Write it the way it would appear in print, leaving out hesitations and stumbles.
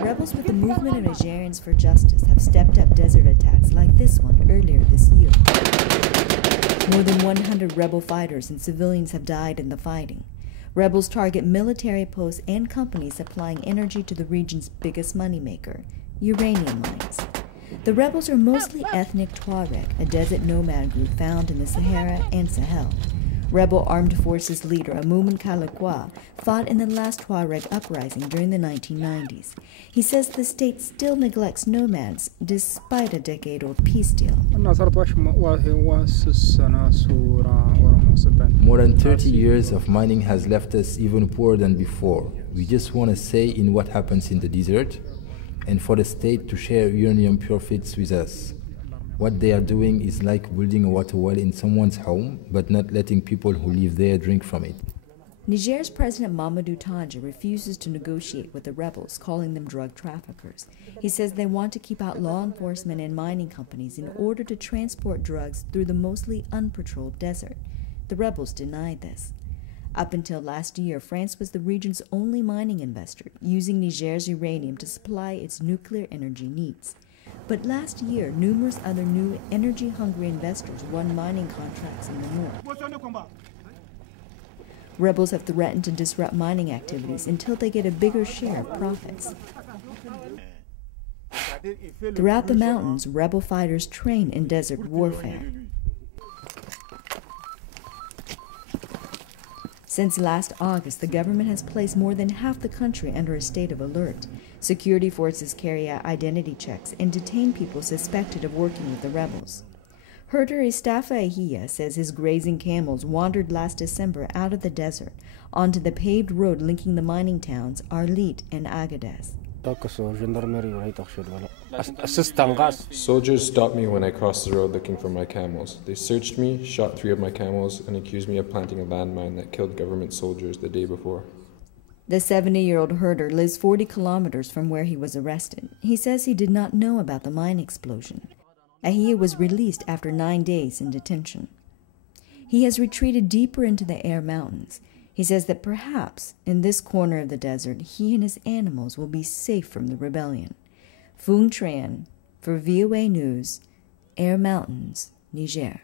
Rebels with the Movement of Nigerians for Justice have stepped up desert attacks like this one earlier this year. More than 100 rebel fighters and civilians have died in the fighting. Rebels target military posts and companies supplying energy to the region's biggest moneymaker, uranium mines. The rebels are mostly ethnic Tuareg, a desert nomad group found in the Sahara and Sahel. Rebel Armed Forces leader Amoumen Kalakwa fought in the last Tuareg uprising during the 1990s. He says the state still neglects nomads despite a decade-old peace deal. More than 30 years of mining has left us even poorer than before. We just want a say in what happens in the desert and for the state to share uranium profits with us. What they are doing is like building a water well in someone's home, but not letting people who live there drink from it. Niger's President Mamadou Tandja refuses to negotiate with the rebels, calling them drug traffickers. He says they want to keep out law enforcement and mining companies in order to transport drugs through the mostly unpatrolled desert. The rebels denied this. Up until last year, France was the region's only mining investor, using Niger's uranium to supply its nuclear energy needs. But last year, numerous other new energy-hungry investors won mining contracts in the north. Rebels have threatened to disrupt mining activities until they get a bigger share of profits. Throughout the mountains, rebel fighters train in desert warfare. Since last August, the government has placed more than half the country under a state of alert. Security forces carry out identity checks and detain people suspected of working with the rebels. Herder Istafa Ehiya says his grazing camels wandered last December out of the desert onto the paved road linking the mining towns Arlit and Agadez. Soldiers stopped me when I crossed the road looking for my camels. They searched me, shot 3 of my camels, and accused me of planting a landmine that killed government soldiers the day before. The 70-year-old herder lives 40 kilometers from where he was arrested. He says he did not know about the mine explosion. Ehiya was released after 9 days in detention. He has retreated deeper into the Air Mountains. He says that perhaps in this corner of the desert, he and his animals will be safe from the rebellion. Phuong Tran for VOA News, Air Mountains, Niger.